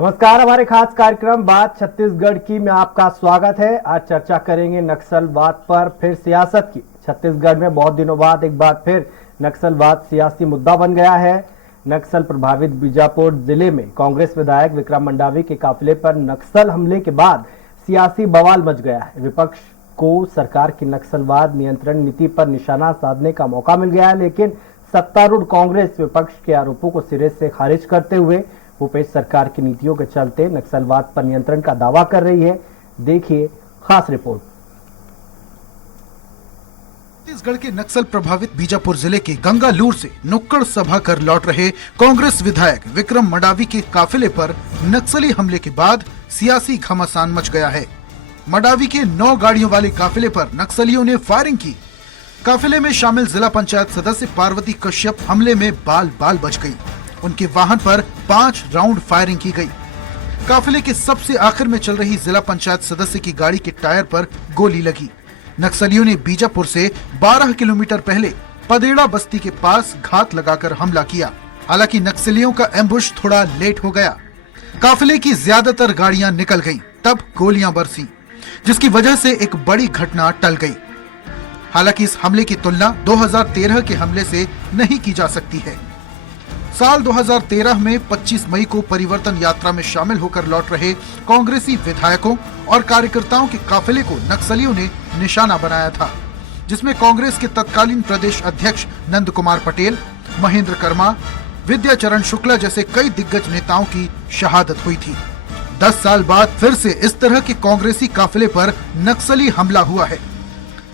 नमस्कार, हमारे खास कार्यक्रम बात छत्तीसगढ़ की में आपका स्वागत है। आज चर्चा करेंगे नक्सलवाद पर, फिर सियासत की। छत्तीसगढ़ में बहुत दिनों बाद एक बार फिर नक्सलवाद सियासी मुद्दा बन गया है। नक्सल प्रभावित बीजापुर जिले में कांग्रेस विधायक विक्रम मंडावी के काफिले पर नक्सल हमले के बाद सियासी बवाल मच गया है। विपक्ष को सरकार की नक्सलवाद नियंत्रण नीति पर निशाना साधने का मौका मिल गया है, लेकिन सत्तारूढ़ कांग्रेस विपक्ष के आरोपों को सिरे से खारिज करते हुए भूपेश सरकार की नीतियों के चलते नक्सलवाद पर नियंत्रण का दावा कर रही है। देखिए खास रिपोर्ट। छत्तीसगढ़ के नक्सल प्रभावित बीजापुर जिले के गंगालूर से नुक्कड़ सभा कर लौट रहे कांग्रेस विधायक विक्रम मंडावी के काफिले पर नक्सली हमले के बाद सियासी घमासान मच गया है। मंडावी के 9 गाड़ियों वाले काफिले पर नक्सलियों ने फायरिंग की। काफिले में शामिल जिला पंचायत सदस्य पार्वती कश्यप हमले में बाल बाल बच गई। उनके वाहन पर 5 राउंड फायरिंग की गई। काफिले के सबसे आखिर में चल रही जिला पंचायत सदस्य की गाड़ी के टायर पर गोली लगी। नक्सलियों ने बीजापुर से 12 किलोमीटर पहले पदेड़ा बस्ती के पास घात लगाकर हमला किया। हालांकि नक्सलियों का एम्बुश थोड़ा लेट हो गया। काफिले की ज्यादातर गाड़ियां निकल गईं, तब गोलियां बरसी, जिसकी वजह से एक बड़ी घटना टल गई। हालांकि इस हमले की तुलना 2013 के हमले से नहीं की जा सकती है। साल 2013 में 25 मई को परिवर्तन यात्रा में शामिल होकर लौट रहे कांग्रेसी विधायकों और कार्यकर्ताओं के काफिले को नक्सलियों ने निशाना बनाया था, जिसमें कांग्रेस के तत्कालीन प्रदेश अध्यक्ष नंद कुमार पटेल, महेंद्र कर्मा, विद्याचरण शुक्ला जैसे कई दिग्गज नेताओं की शहादत हुई थी। 10 साल बाद फिर से इस तरह के कांग्रेसी काफिले पर नक्सली हमला हुआ है।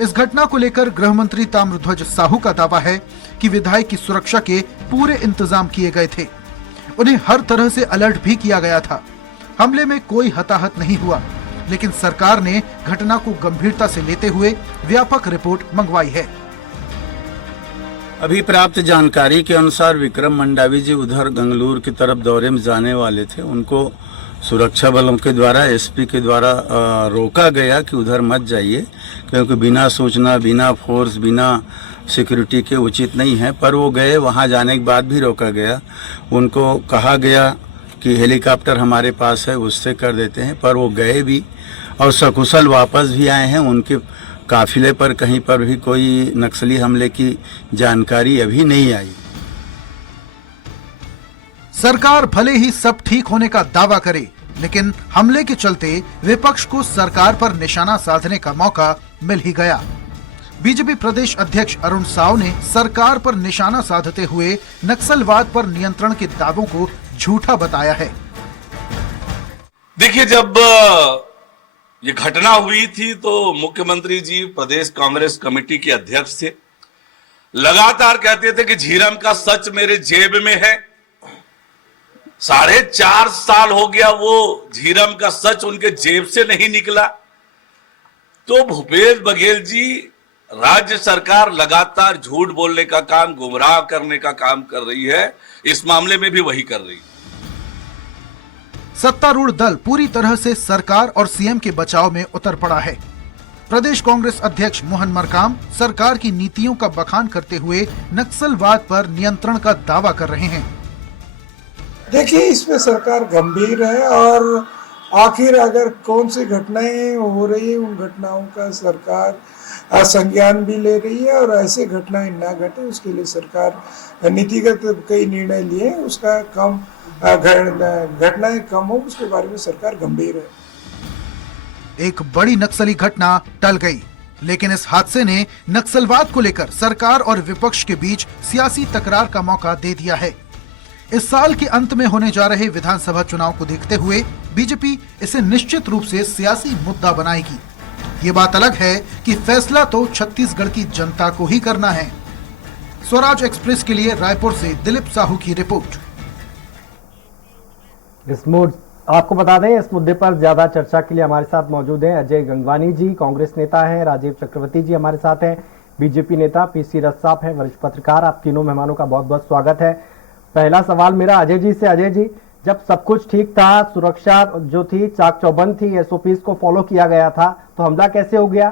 इस घटना को लेकर गृह मंत्री ताम्रध्वज साहू का दावा है कि विधायक की सुरक्षा के पूरे इंतजाम किए गए थे। उन्हें हर तरह से अलर्ट भी किया गया था। हमले में कोई हताहत नहीं हुआ, लेकिन सरकार ने घटना को गंभीरता से लेते हुए व्यापक रिपोर्ट मंगवाई है। अभी प्राप्त जानकारी के अनुसार विक्रम मंडावी जी उधर गंगलूर की तरफ दौरे में जाने वाले थे। उनको सुरक्षा बलों के द्वारा, एसपी के द्वारा रोका गया कि उधर मत जाइए, क्योंकि बिना सूचना, बिना फोर्स, बिना सिक्योरिटी के उचित नहीं है। पर वो गए, वहाँ जाने के बाद भी रोका गया। उनको कहा गया कि हेलीकॉप्टर हमारे पास है, उससे कर देते हैं, पर वो गए भी और सकुशल वापस भी आए हैं। उनके काफिले पर कहीं पर भी कोई नक्सली हमले की जानकारी अभी नहीं आई। सरकार भले ही सब ठीक होने का दावा करे, लेकिन हमले के चलते विपक्ष को सरकार पर निशाना साधने का मौका मिल ही गया। बीजेपी प्रदेश अध्यक्ष अरुण साव ने सरकार पर निशाना साधते हुए नक्सलवाद पर नियंत्रण के दावों को झूठा बताया है। देखिए, जब ये घटना हुई थी तो मुख्यमंत्री जी प्रदेश कांग्रेस कमेटी के अध्यक्ष थे। लगातार कहते थे कि झीरम का सच मेरे जेब में है। 4.5 साल हो गया, वो झीरम का सच उनके जेब से नहीं निकला। तो भूपेश बघेल जी, राज्य सरकार लगातार झूठ बोलने का काम, गुमराह करने का काम कर रही है। इस मामले में भी वही कर रही है। सत्तारूढ़ दल पूरी तरह से सरकार और सीएम के बचाव में उतर पड़ा है। प्रदेश कांग्रेस अध्यक्ष मोहन मरकाम सरकार की नीतियों का बखान करते हुए नक्सलवाद पर नियंत्रण का दावा कर रहे हैं। देखिए, इसमें सरकार गंभीर है और आखिर अगर कौन सी घटनाएं हो रही है, उन घटनाओं का सरकार संज्ञान भी ले रही है और ऐसे घटनाएं ना घटे उसके लिए सरकार नीतिगत कई निर्णय लिए। उसका कम घटनाएं कम हो, उसके बारे में सरकार गंभीर है। एक बड़ी नक्सली घटना टल गई, लेकिन इस हादसे ने नक्सलवाद को लेकर सरकार और विपक्ष के बीच सियासी तकरार का मौका दे दिया है। इस साल के अंत में होने जा रहे विधानसभा चुनाव को देखते हुए बीजेपी इसे निश्चित रूप से सियासी मुद्दा बनाएगी। ये बात अलग है कि फैसला तो छत्तीसगढ़ की जनता को ही करना है। स्वराज एक्सप्रेस के लिए रायपुर से दिलीप साहू की रिपोर्ट। आपको बता दें, इस मुद्दे पर ज्यादा चर्चा के लिए हमारे साथ मौजूद हैं अजय गंगवानी जी, कांग्रेस नेता हैं, राजीव चक्रवर्ती जी हमारे साथ हैं, बीजेपी नेता पीसी रसाप हैं, वरिष्ठ पत्रकार। आप तीनों मेहमानों का बहुत बहुत स्वागत है। पहला सवाल मेरा अजय जी से। अजय जी, जब सब कुछ ठीक था, सुरक्षा जो थी चाक चौबंद थी, एसओपीज को फॉलो किया गया था, तो हमला कैसे हो गया?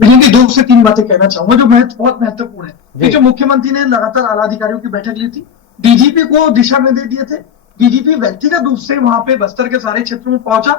देखिए, 2 से 3 बातें कहना चाहूंगा जो बहुत महत्वपूर्ण है। जो मुख्यमंत्री ने लगातार आला अधिकारियों की बैठक ली थी, डीजीपी को दिशा निर्देश दिए थे, डीजीपी व्यक्तिगत रूप से वहां पे बस्तर के सारे क्षेत्रों में पहुंचा।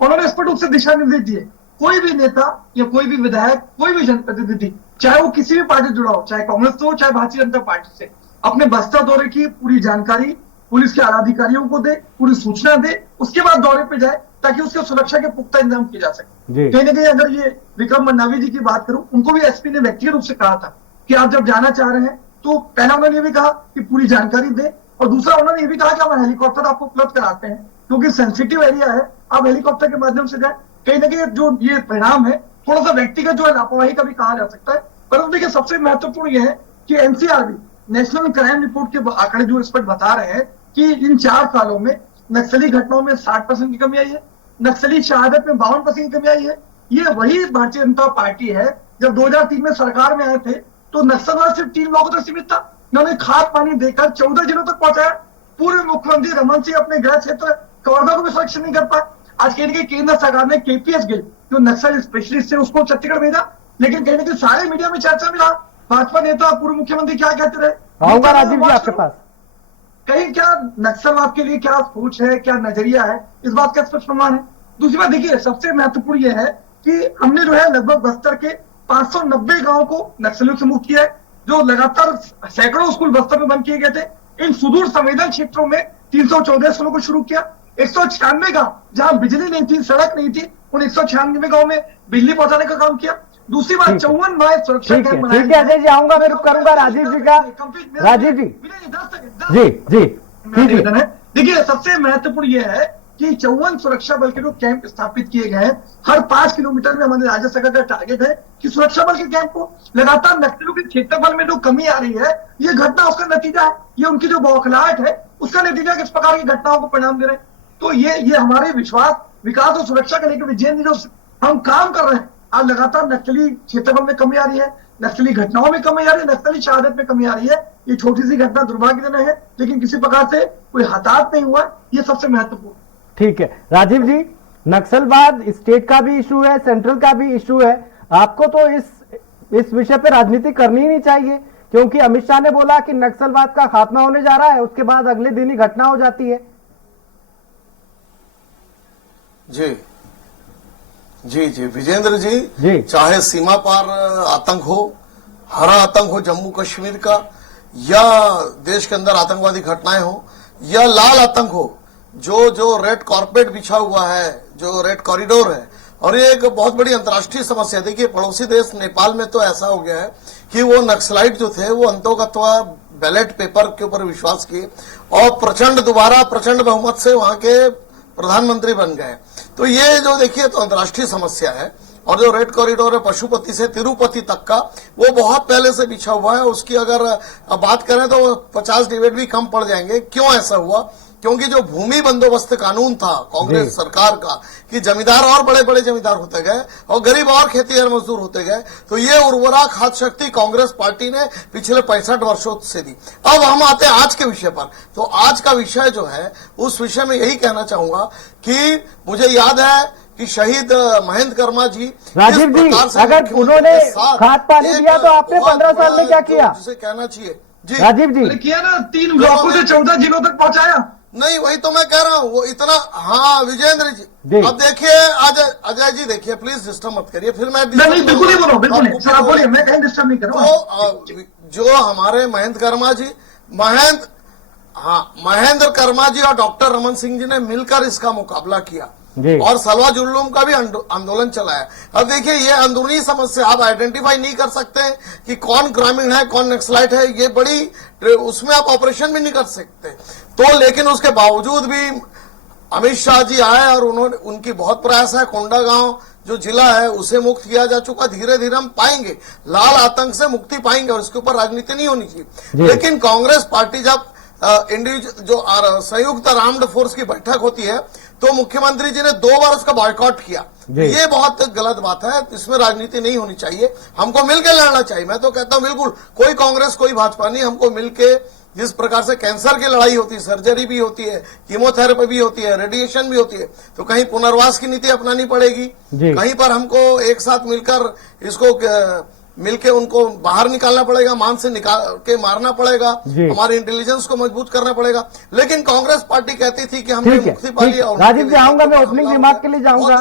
उन्होंने स्पष्ट रूप से दिशा निर्देश दिए, कोई भी नेता या कोई भी विधायक, कोई भी जनप्रतिनिधि, चाहे वो किसी भी पार्टी से जुड़ा हो, चाहे कांग्रेस से हो, चाहे भारतीय जनता पार्टी से, अपने बस्तर दौरे की पूरी जानकारी पुलिस के आला अधिकारियों को दे, पूरी सूचना दे, उसके बाद दौरे पे जाए, ताकि उसके सुरक्षा के पुख्ता इंतजाम किए जा सके। कहीं ना कहीं अगर ये विक्रम मंडावी जी की बात करूं, उनको भी एसपी ने व्यक्तिगत रूप से कहा था कि आप जब जाना चाह रहे हैं तो पहला उन्होंने ये भी कहा कि पूरी जानकारी दे, और दूसरा उन्होंने ये भी कहा कि हम हेलीकॉप्टर आपको उपलब्ध कराते हैं, क्योंकि सेंसिटिव एरिया है, आप हेलीकॉप्टर के माध्यम से जाए। कहीं ना कहीं जो ये परिणाम है, थोड़ा सा व्यक्तिगत जो है लापरवाही का भी कहा जा सकता है, परंतु देखिए सबसे महत्वपूर्ण यह है कि एनसीआरबी, नेशनल क्राइम रिपोर्ट के आंकड़े जो स्पष्ट बता रहे हैं कि इन 4 सालों में नक्सली घटनाओं में 60% की कमी आई है, नक्सली शहादत में 52% की कमी आई है। ये वही भारतीय जनता पार्टी है, जब 2003 में सरकार में आए थे तो नक्सलवाद सिर्फ 3 लोगों तक सीमित था, उन्होंने खाद पानी देकर 14 जिलों तक पहुंचाया। पूर्व मुख्यमंत्री रमन सिंह अपने गृह क्षेत्र कवर्धा को भी सुरक्षित नहीं कर पाए। आज कहीं ना कहीं केंद्र सरकार ने केपीएस गिल, जो नक्सल स्पेशलिस्ट है, उसको छत्तीसगढ़ भेजा, लेकिन कहीं ना कहीं सारे मीडिया में चर्चा में रहा भाजपा नेता पूर्व मुख्यमंत्री क्या कहते रहे। आऊंगा राजीव जी आपके पास। कहीं क्या नक्सलवाद के लिए क्या सोच है, क्या नजरिया है, इस बात का स्पष्ट प्रमाण है। दूसरी बात देखिए, सबसे महत्वपूर्ण यह है कि हमने जो है लगभग बस्तर के 590 गांव को नक्सलियों से मुक्त किया है, जो लगातार सैकड़ों स्कूल बस्तर में बंद किए गए थे। इन सुदूर संवेदन क्षेत्रों में 314 स्कूलों को शुरू किया। 196 गांव जहां बिजली नहीं थी, सड़क नहीं थी, उन 196 गांव में बिजली पहुंचाने का काम किया। दूसरी बात 54 माह सुरक्षा ठीक है अजय जी, आऊंगा, मैं करूंगा राजीव जी का। राजीव जी जी निवेदन है। देखिए सबसे महत्वपूर्ण यह है कि 54 सुरक्षा बल के जो कैंप स्थापित किए गए हैं, हर 5 किलोमीटर में हमारे राज्य सरकार का टारगेट है कि सुरक्षा बल के कैंप को लगातार नक्सलियों के क्षेत्रफल में जो कमी आ रही है, ये घटना उसका नतीजा है, ये उनकी जो बौखलाहट है उसका नतीजा किस प्रकार की घटनाओं को परिणाम दे रहे हैं। तो ये हमारे विश्वास, विकास और सुरक्षा को लेकर विजय जो हम काम कर रहे हैं, आज लगातार नक्सली क्षेत्रफल में कमी आ रही है, नक्सली घटनाओं में कमी आ रही है, नक्सली शहादत में कमी आ रही है। ये छोटी सी घटना दुर्भाग्यजनक है, लेकिन किसी प्रकार से कोई हताहत नहीं हुआ, ये सबसे महत्वपूर्ण। ठीक है राजीव जी, नक्सलवाद स्टेट का भी इशू है, सेंट्रल का भी इशू है, आपको तो इस विषय पे राजनीति करनी ही नहीं चाहिए, क्योंकि अमित शाह ने बोला कि नक्सलवाद का खात्मा होने जा रहा है, उसके बाद अगले दिन ही घटना हो जाती है। जी जी जी विजेंद्र जी, चाहे सीमा पार आतंक हो, हरा आतंक हो जम्मू कश्मीर का, या देश के अंदर आतंकवादी घटनाएं हो, या लाल आतंक हो, जो रेड कॉर्पेट बिछा हुआ है, जो रेड कॉरिडोर है, और ये एक बहुत बड़ी अंतर्राष्ट्रीय समस्या। देखिए पड़ोसी देश नेपाल में तो ऐसा हो गया है कि वो नक्सलाइट जो थे वो अंतोगत्वा बैलेट पेपर के ऊपर विश्वास किए और दोबारा प्रचंड बहुमत से वहां के प्रधानमंत्री बन गए। तो ये जो देखिए तो अंतर्राष्ट्रीय समस्या है। और जो रेड कॉरिडोर है पशुपति से तिरुपति तक का, वो बहुत पहले से बिछा हुआ है। उसकी अगर बात करें तो 50 डिबेट भी कम पड़ जाएंगे। क्यों ऐसा हुआ? क्योंकि जो भूमि बंदोबस्त कानून था कांग्रेस सरकार का कि जमींदार और बड़े बड़े जमींदार होते गए और गरीब और खेतीहर मजदूर होते गए, तो ये उर्वरा खाद्य शक्ति कांग्रेस पार्टी ने पिछले 65 वर्षों से दी। अब हम आते हैं आज के विषय पर। तो आज का विषय जो है, उस विषय में यही कहना चाहूंगा कि मुझे याद है कि शहीद महेंद्र कर्मा जी, राजीव जी, अगर उन्होंने खाद पानी दिया तो आपने 15 साल में क्या किया? जिसे कहना चाहिए जी राजीव जी, किया ना, 3 ब्लॉकों से 14 जिलों तक पहुंचाया। नहीं, वही तो मैं कह रहा हूँ, वो इतना। हाँ विजेंद्र जी, अब देखिए अजय जी, देखिए प्लीज डिस्टर्ब मत करिए, फिर मैं बिल्कुल नहीं बोलो, बिल्कुल नहीं, आप बोलिए, मैं कहीं डिस्टर्ब नहीं कर रहा हूँ। तो जो हमारे महेंद्र कर्मा जी, महेंद्र कर्मा जी और डॉक्टर रमन सिंह जी ने मिलकर इसका मुकाबला किया और सलवा जुल्लूम का भी आंदोलन चलाया। अब देखिए ये अंदरूनी समस्या आप आइडेंटिफाई नहीं कर सकते कि कौन ग्रामीण है कौन नक्सलाइट है, ये बड़ी, उसमें आप ऑपरेशन भी नहीं कर सकते। तो लेकिन उसके बावजूद भी अमित शाह जी आए और उनकी बहुत प्रयास है। कोंडागांव जो जिला है उसे मुक्त किया जा चुका। धीरे धीरे हम पाएंगे, लाल आतंक से मुक्ति पाएंगे और इसके ऊपर राजनीति नहीं होनी चाहिए। लेकिन कांग्रेस पार्टी जब जो संयुक्त आर्म्ड फोर्स की बैठक होती है तो मुख्यमंत्री जी ने 2 बार उसका बॉयकॉट किया। ये बहुत गलत बात है, इसमें राजनीति नहीं होनी चाहिए, हमको मिलकर लड़ना चाहिए। मैं तो कहता हूं बिल्कुल, कोई कांग्रेस कोई भाजपा नहीं, हमको मिलके जिस प्रकार से कैंसर की लड़ाई होती है, सर्जरी भी होती है, कीमोथेरेपी भी होती है, रेडिएशन भी होती है, तो कहीं पुनर्वास की नीति अपनानी पड़ेगी, कहीं पर हमको एक साथ मिलकर इसको मिलके उनको बाहर निकालना पड़ेगा, मान से निकाल के मारना पड़ेगा, हमारे इंटेलिजेंस को मजबूत करना पड़ेगा। लेकिन कांग्रेस पार्टी कहती थी कि हमने मुक्ति पाली। और राजीव जी आऊंगा, मैं ओपनिंग रिमार्क के लिए जाऊंगा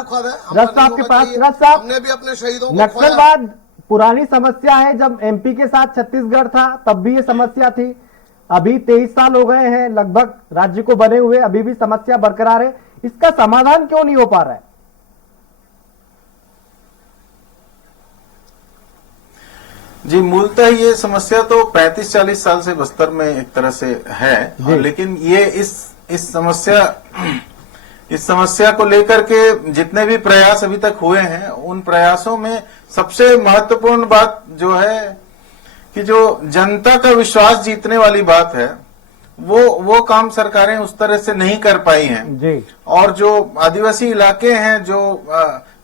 रथ साहब के पास। रथ साहब, हमने भी अपने शहीदों को नक्सलवाद पुरानी समस्या है। जब एमपी के साथ छत्तीसगढ़ था तब भी ये समस्या थी। अभी 23 साल हो गए हैं लगभग राज्य को बने हुए, अभी भी समस्या बरकरार है। इसका समाधान क्यों नहीं हो पा रहा है? जी, मूलतः ये समस्या तो 35-40 साल से बस्तर में एक तरह से है, लेकिन ये इस समस्या को लेकर के जितने भी प्रयास अभी तक हुए हैं, उन प्रयासों में सबसे महत्वपूर्ण बात जो है कि जो जनता का विश्वास जीतने वाली बात है, वो काम सरकारें उस तरह से नहीं कर पाई हैं जी। और जो आदिवासी इलाके हैं जो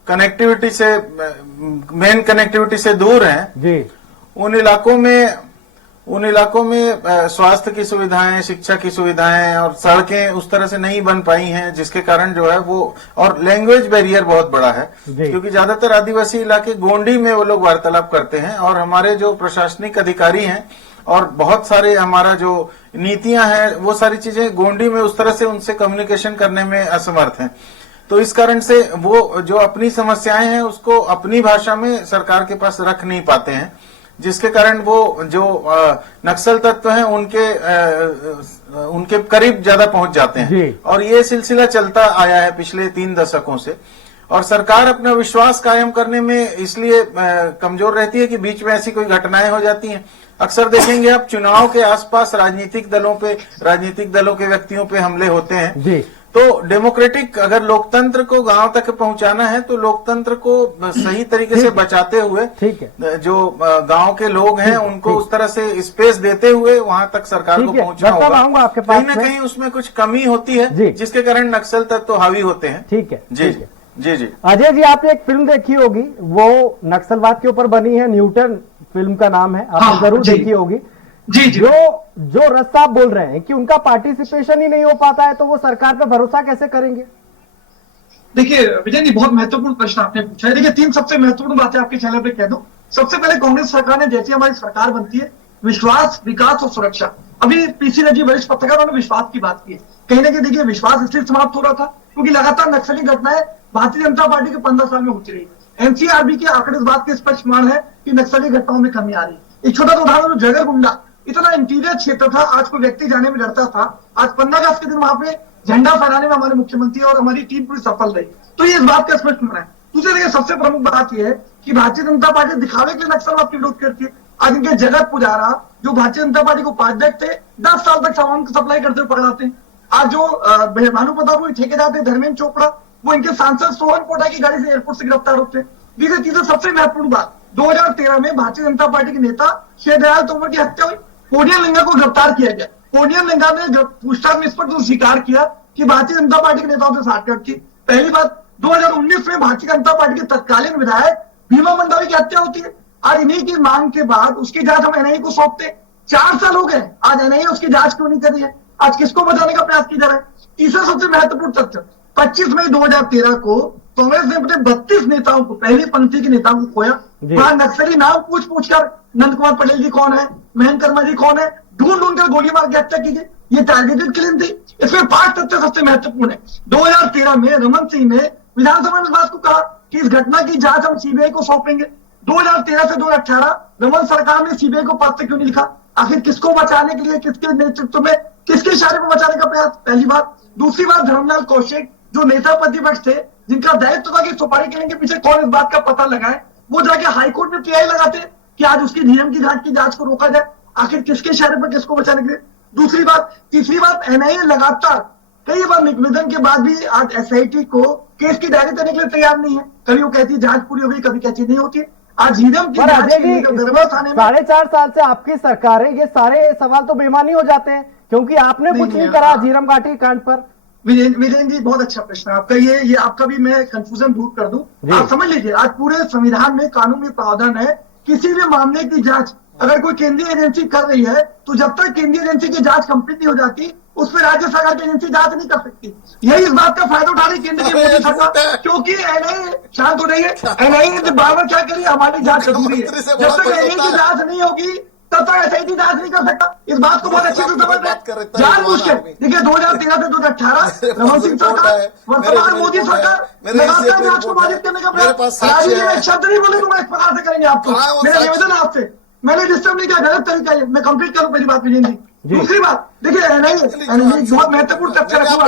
कनेक्टिविटी से, मेन कनेक्टिविटी से दूर हैं जी, उन इलाकों में स्वास्थ्य की सुविधाएं, शिक्षा की सुविधाएं और सड़कें उस तरह से नहीं बन पाई हैं, जिसके कारण जो है वो, और लैंग्वेज बैरियर बहुत बड़ा है, क्योंकि ज्यादातर आदिवासी इलाके गोंडी में वो लोग वार्तालाप करते हैं और हमारे जो प्रशासनिक अधिकारी हैं और बहुत सारे हमारा जो नीतियां हैं, वो सारी चीजें गोंडी में उस तरह से उनसे कम्युनिकेशन करने में असमर्थ हैं। तो इस कारण से वो जो अपनी समस्याएं हैं उसको अपनी भाषा में सरकार के पास रख नहीं पाते हैं, जिसके कारण वो जो नक्सल तत्व हैं उनके करीब ज्यादा पहुंच जाते हैं। और ये सिलसिला चलता आया है पिछले 3 दशकों से। और सरकार अपना विश्वास कायम करने में इसलिए कमजोर रहती है कि बीच में ऐसी कोई घटनाएं हो जाती हैं। अक्सर देखेंगे आप, चुनाव के आसपास राजनीतिक दलों के व्यक्तियों पे हमले होते हैं। तो डेमोक्रेटिक, अगर लोकतंत्र को गांव तक पहुंचाना है तो लोकतंत्र को सही तरीके से बचाते हुए, ठीक है, जो गांव के लोग हैं उनको उस तरह से स्पेस देते हुए वहां तक सरकार को पहुंचना होगा। कहीं न कहीं उसमें कुछ कमी होती है, जिसके कारण नक्सल तत्व तो हावी होते हैं। ठीक है जी जी जी। अजय जी, आपने एक फिल्म देखी होगी, वो नक्सलवाद के ऊपर बनी है, न्यूटन फिल्म का नाम है, आपने जरूर देखी होगी जी। जो रथ साहब बोल रहे हैं कि उनका पार्टिसिपेशन ही नहीं हो पाता है, तो वो सरकार पे भरोसा कैसे करेंगे? देखिए विजय जी, बहुत महत्वपूर्ण प्रश्न आपने पूछा है। देखिए 3 सबसे महत्वपूर्ण बातें आपके चैनल पे कह दूं। सबसे पहले, कांग्रेस सरकार ने, जैसी हमारी सरकार बनती है, विश्वास, विकास और सुरक्षा। अभी पीसी नजी वरिष्ठ पत्रकार, उन्होंने विश्वास की बात की है। कहीं ना कहीं देखिए विश्वास इसलिए समाप्त हो रहा था क्योंकि लगातार नक्सली घटनाएं भारतीय जनता पार्टी के 15 साल में होती रही। एनसीआरबी के आंकड़े इस बात के स्पष्ट प्रमाण है कि नक्सली घटनाओं में कमी आ रही है। एक छोटा सा उदाहरण, जगरगुंडा इतना इंटीरियर क्षेत्र था, आज कोई व्यक्ति जाने में डरता था। आज 15 अगस्त के दिन वहां पे झंडा फहराने में हमारे मुख्यमंत्री और हमारी टीम पूरी सफल रही। तो ये इस बात का स्पष्ट प्रमाण है। दूसरी देखिए, सबसे प्रमुख बात यह है कि भारतीय जनता पार्टी दिखावे के लिए नक्सलवाद की विरोध करती है। आज इनके जगत पुजारा, जो भारतीय जनता पार्टी को उपाध्यक्ष थे, 10 साल तक सामान को सप्लाई करते हुए पकड़ाते हैं। आज जो भानु प्रताप ठेकेदार थे, धर्मेंद्र चोपड़ा, वो इनके सांसद सोहन पोटा की गाड़ी से एयरपोर्ट से गिरफ्तार होते हैं। तीसरी चीजें, सबसे महत्वपूर्ण बात, 2013 में भारतीय जनता पार्टी के नेता शेरदयाल तोमर की हत्या हुई। पोनियल लिंगा को गिरफ्तार किया गया। पोनियल लिंगा ने पूछताछ में स्पष्ट स्वीकार किया कि भारतीय जनता पार्टी के नेताओं से साठगांठ की। पहली बात, 2019 में भारतीय जनता पार्टी के तत्कालीन विधायक भीमा मंडावी की हत्या होती है। आज इन्हीं की मांग के बाद उसकी जांच हम एनआईए को सौंपते। 4 साल हो गए, आज एनआईए उसकी जांच क्यों नहीं कर रही है? आज किसको बचाने का प्रयास किया जा रहा है? तीसरा सबसे महत्वपूर्ण तथ्य, 25 मई 2013 को कांग्रेस ने अपने 32 नेताओं को, पहली पंक्ति के नेताओं को खोया। वहां नक्सली नाम पूछ कर, नंद कुमार पटेल जी कौन है, महेंद्र कर्मा जी कौन है, ढूंढ कर गोली मार के हत्या की गई। ये टारगेटेड किलिंग थी। इसमें 5 तथ्य सबसे महत्वपूर्ण है। 2013 में रमन सिंह ने विधानसभा में इस बात को कहा कि इस घटना की जांच हम सीबीआई को सौंपेंगे। 2013 से 2018 रमन सरकार ने सीबीआई को पत्र क्यों नहीं लिखा? आखिर किसको बचाने के लिए, किसके नेतृत्व में, किसके इशारे पर बचाने का प्रयास? पहली बात। दूसरी बात, धर्मलाल कौशिक जो नेता प्रतिपक्ष थे, जिनका दायित्व था कि सुपारी किलिंग के पीछे कौन, इस बात का पता लगाए, वो जाके हाईकोर्ट में पीआई लगाते कि आज उसकी डीएम की जांच को रोका जाए। आखिर किसके इशारे पर किसको बचाने के लिए? दूसरी बात। तीसरी बात, एनआईए लगातार कई बार निवेदन के बाद भी आज एसआईटी को केस की डायरी देने के लिए तैयार नहीं है। कभी वो कहती है जांच पूरी हो गई, कभी कहती नहीं होती। आज हीरम की जांच थाने में 4.5 साल से आपकी सरकार है, ये सारे सवाल तो बेमानी हो जाते हैं क्योंकि आपने कुछ नहीं करा झीरम घाटी कांड पर। विजय जी, बहुत अच्छा प्रश्न है आपका। ये आपका भी मैं कंफ्यूजन दूर कर दूं। आप समझ लीजिए, आज पूरे संविधान में, कानून में प्रावधान है, किसी भी मामले की जांच अगर कोई केंद्रीय एजेंसी कर रही है तो जब तक केंद्रीय एजेंसी की जांच कंप्लीट नहीं हो जाती उस पर राज्य सरकार की एजेंसी जांच नहीं कर सकती। यही इस बात का फायदा उठा रही केंद्र की मोदी सरकार, क्योंकि एनआईए शांत हो रही है। एनआईए बार बार क्या करिए, हमारी जांच जरूरी है। जब तक एनआईए की जांच नहीं होगी तब तक एसआईटी जांच नहीं कर सकता। इस बात को बहुत अच्छे से समझ रहे। जानबूझ के देखिए 2013 से 2018 रमन सिंह सरकार, वर्तमान मोदी सरकार लगातार जांच को बाधित करने का प्रयास। राजीव जी शब्द नहीं बोले तो मैं इस प्रकार से करेंगे आपको। मेरा निवेदन आपसे, मैंने डिस्टर्ब नहीं किया, गलत तरीका है। मैं कंप्लीट करूं पहली बात विजय जी। दूसरी बात देखिए एनआईए बहुत महत्वपूर्ण तथ्य रखूंगा।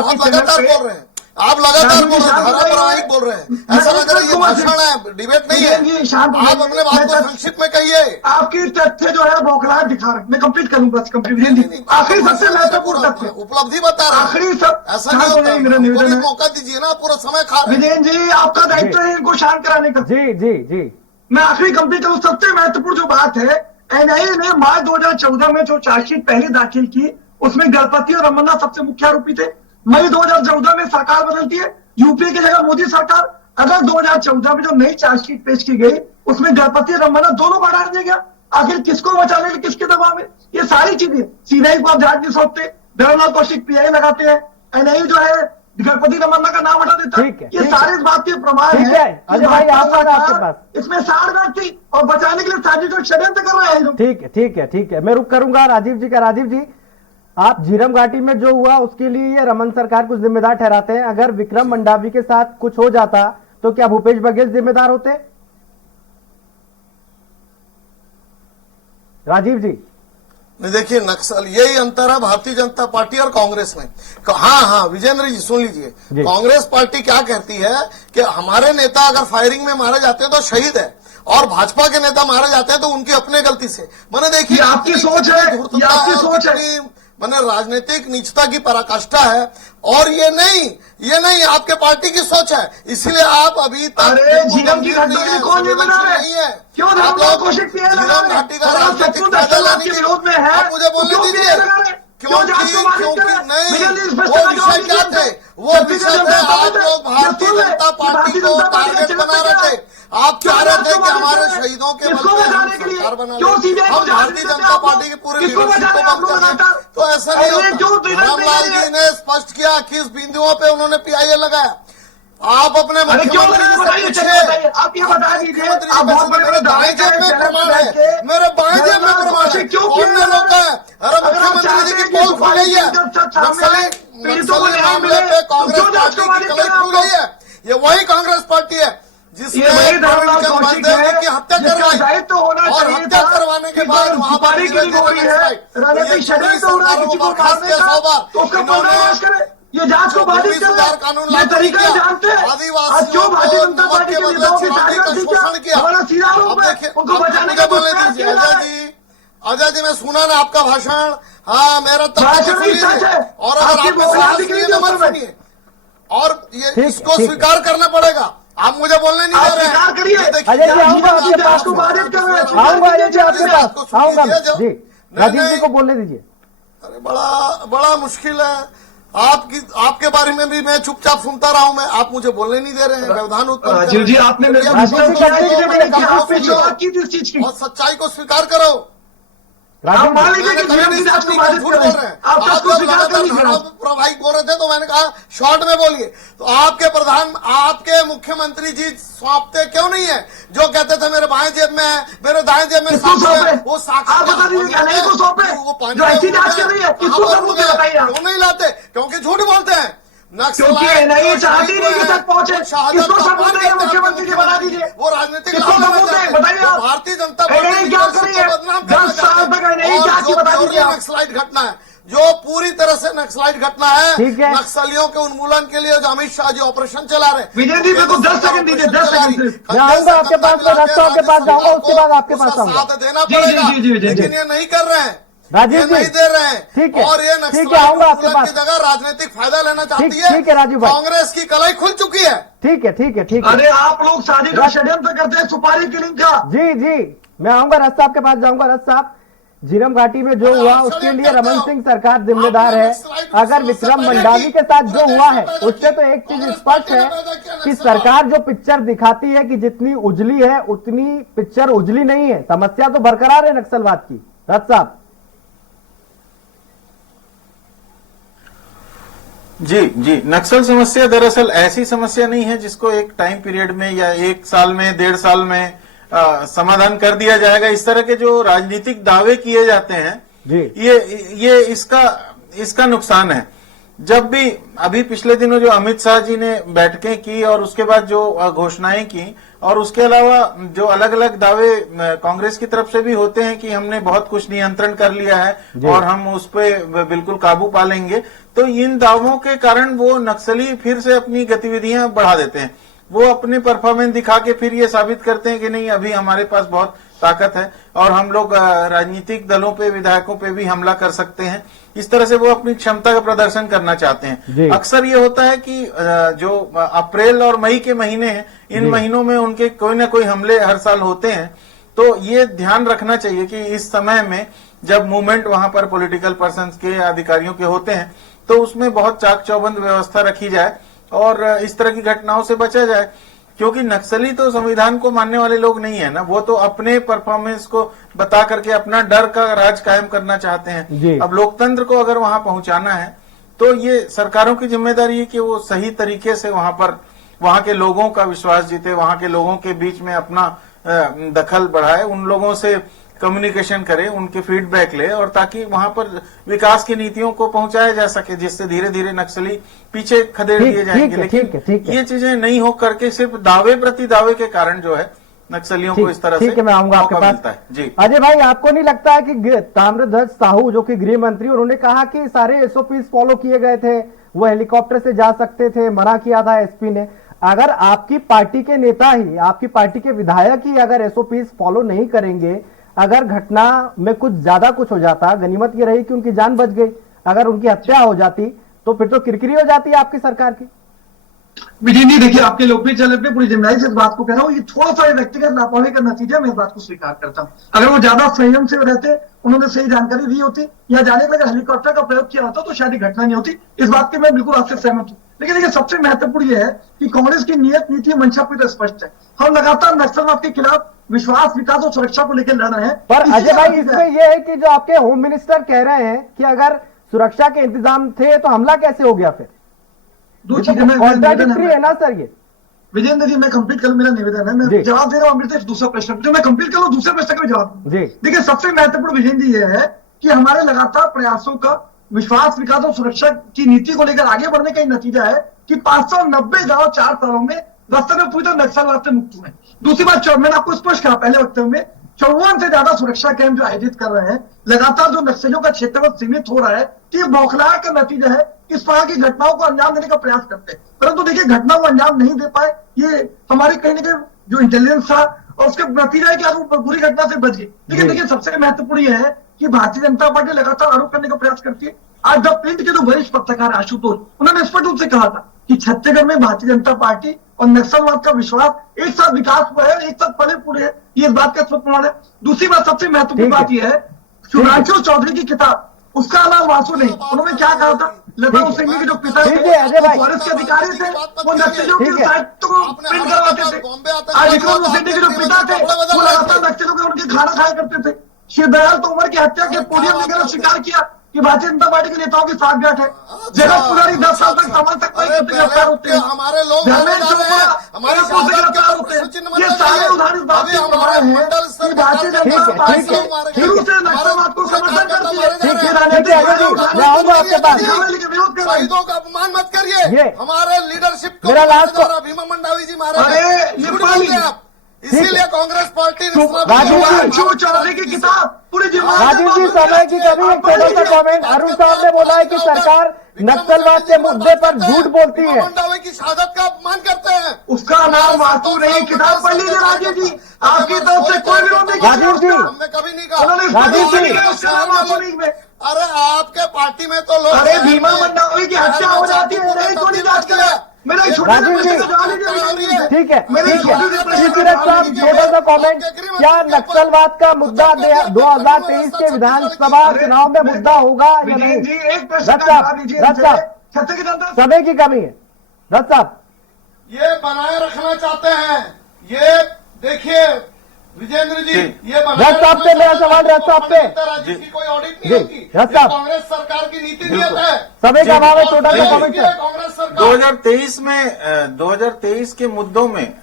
आप लगातार बोल रहे हैं, धारावाहिक बोल रहे हैं, ऐसा लग रहा है ये भाषण है, डिबेट नहीं है। आप अपने बात को संक्षिप्त में कहिए। आपकी तथ्य जो है बौखलाहट दिखा रहे हैं। मैं कंप्लीट करूंगा कंप्लीट। आखिरी सबसे महत्वपूर्ण तथ्य उपलब्धि बता रहे हैं, आखिरी सब ऐसा नहीं होता। मेरा निवेदन है, मौका दीजिए ना, पूरा समय खा रहे हैं। विजयन जी आपका दायित्व है इनको शांत कराने का। जी जी जी मैं आखिरी कंप्लीट करूं। सबसे महत्वपूर्ण जो बात है, एनआईए ने मार्च 2014 में जो चार्जशीट पहले दाखिल की उसमें गणपति और रमन्ना सबसे मुख्य आरोपी थे। मई 2014 में सरकार बदलती है, यूपीए की जगह मोदी सरकार। अगस्त 2014 में जो नई चार्जशीट पेश की गई उसमें गणपति और रमन्ना दोनों को हटा दिया गया। आखिर किसको बचाने के लिए, किसके दबाव में? ये सारी चीजें सीबीआई को आप जांच नहीं सौंपते, धर्मलाल कौशिक पीआई लगाते हैं, एनआईए जो है गणपति रमन्ना का नाम हटा देता है। ये सारे इस बात के प्रमाण है। अजय भाई आपके पास इसमें सारगांठ थी और बचाने के लिए साजिश और षड्यंत्र कर रहे हैं। ठीक है मैं रुक करूंगा राजीव जी का। राजीव जी, आप झीरम घाटी में जो हुआ उसके लिए ये रमन सरकार कुछ जिम्मेदार ठहराते हैं। अगर विक्रम मंडावी के साथ कुछ हो जाता तो क्या भूपेश बघेल जिम्मेदार होते? राजीव जी देखिए, नक्सल यही अंतर है भारतीय जनता पार्टी और कांग्रेस में। हाँ विजेंद्र जी सुन लीजिए, कांग्रेस पार्टी क्या कहती है कि हमारे नेता अगर फायरिंग में मारे जाते हैं तो शहीद है, और भाजपा के नेता मारे जाते हैं तो उनकी अपने गलती से। मैंने देखिए आपकी सोच है, ये आपकी सोच है। मैंने राजनीतिक नीचता की पराकाष्ठा है, और ये नहीं आपके पार्टी की सोच है। इसलिए आप अभी तक झीरम की घटना में कौन जिम्मेदार है? क्यों आप लोग झीरम घाटी का राजनीतिक फायदा लाने के विरोध में है। आप मुझे बोलने दीजिए, क्योंकि नहीं, वो विषय क्या थे? वो विषय थे आप लोग भारतीय जनता पार्टी को टारगेट बना रहे थे। आप चाह रहे थे कि हमारे शहीदों के बल पे हम सरकार बना लें, हम भारतीय जनता पार्टी की पूरी लीडरशिप को बंद कर दें। तो ऐसा नहीं होता। रामलाल जी ने स्पष्ट किया किस बिंदुओं पे उन्होंने पीआईए लगाया। आप अपने मुख्यमंत्री आप ये बता दीजिए, आप बहुत मेरे दाएं जेब में प्रमाण है, मेरे बाएं जेब में प्रमाण है। कौन ने रोका है? अरे मुख्यमंत्री जी की पोल खुल गई है। नक्सली मामले पे कांग्रेस पार्टी की कलई खुल गई है। ये वही कांग्रेस पार्टी है जिसने प्रवीण बलदेव जी की हत्या करवाई, और हत्या करवाने के बाद वहां पर ये जांच को बाधित कर रहे हैं। कानून ये तरीका जानते हैं। आज क्यों भारतीय जनता पार्टी के नेताओं की टारगेट किया? हमारा सीधा आरोप है, उनको बचाने का प्रयास किया जा रहा है। अजय जी मैं सुना ना आपका भाषण। हाँ मेरा भाषण भी सच है, और अगर आप सुनिए, और ये इसको स्वीकार करना पड़ेगा। आप मुझे बोलने नहीं दे रहे हैं। राजीव जी को बोलने दीजिए। अरे बड़ा मुश्किल है। आपके बारे में भी मैं चुपचाप सुनता रहा हूं। मैं, आप मुझे बोलने नहीं दे रहे हैं। व्यवधान उत्पन्न राजीव जी आपने और सच्चाई को स्वीकार करो। प्रभावित बोल रहे थे तो मैंने कहा शॉर्ट में बोलिए। तो आपके मुख्यमंत्री जी सौंपते क्यों नहीं है? जो कहते थे मेरे बाएं जेब में है, मेरे दाएं जेब में साक्ष्य, वो साक्ष्य क्यों नहीं लाते? क्योंकि झूठ बोलते हैं। क्योंकि एनआईए चाहती नहीं कि तक पहुंचे। किसको सबूत है? मुख्यमंत्री जी बता दीजिए। वो राजनीतिक बताइए आप। भारतीय जनता पार्टी क्या करिए? 10 साल तक एनआईए क्या की बता दीजिए। नक्सलाइट घटना है, जो पूरी तरह से नक्सलाइट घटना है। नक्सलियों के उन्मूलन के लिए जो अमित शाह जी ऑपरेशन चला रहे हैं। विजय जी मेरे को 10 सेकंड दीजिए, 10 सेकंड। आऊंगा आपके पास, आपके पास जाऊंगा, उसके बाद आपके पास आऊंगा। साथ देना पड़ेगा, लेकिन ये नहीं कर रहे हैं। राजीव जी नहीं दे रहे हैं। ठीक है, और ये आऊंगा आपके पास की जगह राजनीतिक फायदा लेना चाहती है। ठीक है राजीव भाई, कांग्रेस की कलाई खुल चुकी है। ठीक है। अरे आप लोग साजिश और षड्यंत्र करते हैं सुपारी किलिंग का। जी मैं आऊंगा, रस साहब के पास जाऊंगा। रस साहब, झीरम घाटी में जो हुआ उसके लिए रमन सिंह सरकार जिम्मेदार है। अगर विक्रम मंडावी के साथ जो हुआ है उससे तो एक चीज स्पष्ट है कि सरकार जो पिक्चर दिखाती है कि जितनी उजली है उतनी पिक्चर उजली नहीं है। समस्या तो बरकरार है नक्सलवाद की। रस साहब जी, नक्सल समस्या दरअसल ऐसी समस्या नहीं है जिसको एक टाइम पीरियड में या 1 साल में 1.5 साल में समाधान कर दिया जाएगा। इस तरह के जो राजनीतिक दावे किए जाते हैं ये इसका नुकसान है। जब भी अभी पिछले दिनों जो अमित शाह जी ने बैठकें की और उसके बाद जो घोषणाएं की और उसके अलावा जो अलग अलग दावे कांग्रेस की तरफ से भी होते हैं कि हमने बहुत कुछ नियंत्रण कर लिया है और हम उस पर बिल्कुल काबू पा लेंगे, तो इन दावों के कारण वो नक्सली फिर से अपनी गतिविधियां बढ़ा देते हैं। वो अपने परफॉर्मेंस दिखा के फिर ये साबित करते हैं कि नहीं अभी हमारे पास बहुत ताकत है और हम लोग राजनीतिक दलों पे विधायकों पे भी हमला कर सकते हैं। इस तरह से वो अपनी क्षमता का प्रदर्शन करना चाहते हैं। अक्सर ये होता है कि जो अप्रैल और मई के महीने हैं इन महीनों में उनके कोई ना कोई हमले हर साल होते हैं। तो ये ध्यान रखना चाहिए कि इस समय में जब मूवमेंट वहां पर पॉलिटिकल पर्संस के अधिकारियों के होते हैं तो उसमें बहुत चाक चौबंद व्यवस्था रखी जाए और इस तरह की घटनाओं से बचा जाए, क्योंकि नक्सली तो संविधान को मानने वाले लोग नहीं है ना, वो तो अपने परफॉर्मेंस को बता करके अपना डर का राज कायम करना चाहते हैं। अब लोकतंत्र को अगर वहां पहुंचाना है तो ये सरकारों की जिम्मेदारी है कि वो सही तरीके से वहां के लोगों का विश्वास जीते, वहां के लोगों के बीच में अपना दखल बढ़ाए, उन लोगों से कम्युनिकेशन करे, उनके फीडबैक ले और ताकि वहां पर विकास की नीतियों को पहुंचाया जा सके, जिससे धीरे धीरे नक्सली पीछे खदेड़ दिए जाएंगे। लेकिन ये चीजें नहीं हो करके सिर्फ दावे प्रति दावे के कारण जो है नक्सलियों को इस तरह से मैं आऊंगा आपके पास। जी अजय भाई, आपको नहीं लगता है कि ताम्रध्वज साहू जो कि गृह मंत्री, उन्होंने कहा कि सारे एसओपीज फॉलो किए गए थे, वो हेलीकॉप्टर से जा सकते थे, मना किया था एसपी ने। अगर आपकी पार्टी के नेता ही, आपकी पार्टी के विधायक ही अगर एसओपीज फॉलो नहीं करेंगे, अगर घटना में कुछ ज्यादा कुछ हो जाता, गनीमत ये रही कि उनकी जान बच गई, अगर उनकी हत्या हो जाती तो फिर तो किरकिरी हो जाती है आपकी सरकार की। विजय जी देखिए, आपके लोकप्रिय चैनल पे पूरी जिम्मेदारी से इस बात को कह रहा हूँ, ये थोड़ा सा व्यक्तिगत लापरवाही का नतीजा, मैं इस बात को स्वीकार करता हूँ। अगर वो ज्यादा संयम से रहते, उन्होंने सही जानकारी दी होती या जाने के लिए हेलीकॉप्टर का प्रयोग किया होता तो शायद घटना नहीं होती। इस बात की मैं बिल्कुल आपसे सहमत हूँ। लेकिन देखिए, सबसे महत्वपूर्ण यह है कि कांग्रेस की नियत, नीति, मंशा पूरी स्पष्ट है। हम लगातार नक्सलवाद के खिलाफ विश्वास, विकास और सुरक्षा को लेकर लड़ रहे हैं। पर अजय भाई, इसमें यह है कि जो आपके होम मिनिस्टर कह रहे हैं कि अगर सुरक्षा के इंतजाम थे तो हमला कैसे हो गया? फिर दो चीजें कॉन्ट्राडिक्टरी है ना सर ये। विजेंद्र जी, मैं कंप्लीट कर, मेरा निवेदन है, मैं जवाब दे रहा हूँ। अमृत दूसरा प्रश्न जो मैं कंप्लीट करूँ, दूसरे प्रश्न का जवाब। देखिए, सबसे महत्वपूर्ण विजेंद्र जी ये है कि हमारे लगातार प्रयासों का विश्वास, विकास और सुरक्षा की नीति को लेकर आगे बढ़ने का नतीजा है कि 590 गांव 4 सालों में बस्तर में पूरी तरह नक्सलवाद से मुक्त हुए। दूसरी बात, मैंने आपको स्पष्ट कहा पहले वक्तव्य में, 54 से ज्यादा सुरक्षा कैंप जो आयोजित कर रहे हैं, लगातार जो नक्सलियों का क्षेत्रफल सीमित हो रहा है, ये बौखलाहट का नतीजा है। इस तरह की घटनाओं को अंजाम देने का प्रयास करते हैं, परंतु देखिए घटनाओं को अंजाम नहीं दे पाए। ये हमारी कहीं ना कहीं जो इंटेलिजेंस था और उसके नतीजा है कि आज वो बुरी घटना से बच गए। लेकिन देखिए, सबसे महत्वपूर्ण यह है कि भारतीय जनता पार्टी लगातार आरोप करने का प्रयास करती है। आज द प्रिंट के जो वरिष्ठ पत्रकार आशुतोष, उन्होंने स्पष्ट रूप से कहा था कि छत्तीसगढ़ में भारतीय जनता पार्टी और नक्सलवाद का विश्वास एक साथ विकास हुआ है, एक साथ पले पूरे है, ये इस बात का स्पष्ट प्रमाण है। दूसरी बात, सबसे महत्वपूर्ण बात यह है, सुधांशु चौधरी की किताब, उसका नाम वासु नहीं, उन्होंने क्या कहा था, लता सिंह के जो पिता थे, फॉरेस्ट के अधिकारी थे, वो नक्सलियों के साहित्य को प्रिंट करवाते थे। आज विक्रम सिंह के जो पिता थे, वो लगातार नक्सलियों के उनके खाना खाया करते थे। शिवदयाल तोमर की हत्या के पोडियम लेकर स्वीकार किया कि भारतीय जनता पार्टी के नेताओं की साठगांठ है। जगत पुजारी 10 साल तक सामान तक गिरफ्तार होते हैं, धर्मेंद्र चोपड़ा एयरपोर्ट से गिरफ्तार होते हैं। ये सारे उदाहरण इस बात के प्रमाण हैं कि भारतीय जनता पार्टी शुरू से नक्सलवाद को समर्थन करती है। शहीदों का अपमान मत करिए, हमारे लीडरशिप को भीमा मंडावी जी मारे, इसीलिए कांग्रेस पार्टी राजीव चौधरी की किताब पूरी राजीव जी, समय की कमी, एक छोटा सा कमेंट। अरुण साहब ने बोला है कि सरकार नक्सलवाद के मुद्दे पर झूठ बोलती है, मंडावी की शहादत का अपमान करते हैं। उसका नाम वासु नहीं, किताब पढ़ लीजिए राजीव जी, आपकी तरफ से कोई विरोध नहीं। राजीव जी, हमने कभी नहीं कहा राजीव जी, अरे आपके पार्टी में तो लोग, अरे भीमा मंडावी की हत्या हो जाती है, नहीं कोई जांच करे। राजीव जी, ठीक है, ऋषिराज साहब, छोटा सा कमेंट, क्या नक्सलवाद का मुद्दा 2023 के विधानसभा चुनाव में मुद्दा होगा या नहीं? रथ साहब, समय की कमी है। रथ साहब, ये बनाए रखना चाहते हैं। ये देखिए, विजेंद्र जी, ये रथ साहब पे मेरा सवाल, रथ साहब पे राज्य की कोई ऑडिट नहीं होगी। रथ साहब, कांग्रेस सरकार की नीति नियत है। समय का अभाव है, टोटल का कमेंट है। कांग्रेस सरकार 2023 के मुद्दों में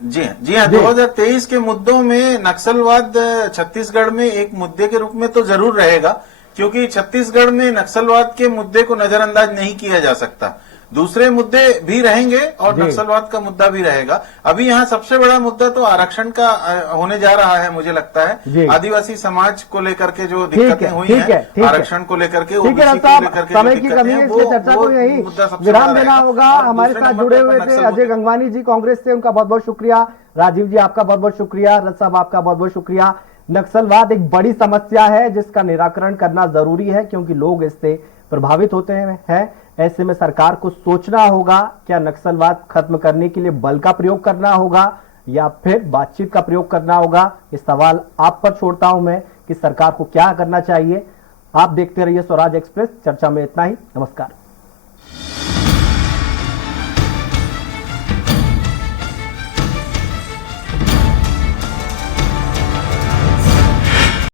जी हाँ 2023 के मुद्दों में नक्सलवाद छत्तीसगढ़ में एक मुद्दे के रूप में तो जरूर रहेगा, क्योंकि छत्तीसगढ़ में नक्सलवाद के मुद्दे को नजरअंदाज नहीं किया जा सकता। दूसरे मुद्दे भी रहेंगे और नक्सलवाद का मुद्दा भी रहेगा। अभी यहाँ सबसे बड़ा मुद्दा तो आरक्षण का होने जा रहा है, मुझे लगता है आदिवासी समाज को लेकर के जो दिक्कतें हुई हैं, आरक्षण को लेकर के, ओबीसी को लेकर के समय की कमी है, इसलिए चर्चा को यही विराम देना होगा। हमारे साथ जुड़े हुए थे अजय गंगवानी जी कांग्रेस से, उनका बहुत बहुत शुक्रिया। राजीव जी आपका बहुत बहुत शुक्रिया। रथ साहब आपका बहुत बहुत शुक्रिया। नक्सलवाद एक बड़ी समस्या है जिसका निराकरण करना जरूरी है, क्योंकि लोग इससे प्रभावित होते हैं। ऐसे में सरकार को सोचना होगा, क्या नक्सलवाद खत्म करने के लिए बल का प्रयोग करना होगा या फिर बातचीत का प्रयोग करना होगा। ये सवाल आप पर छोड़ता हूं मैं कि सरकार को क्या करना चाहिए। आप देखते रहिए स्वराज एक्सप्रेस। चर्चा में इतना ही। नमस्कार।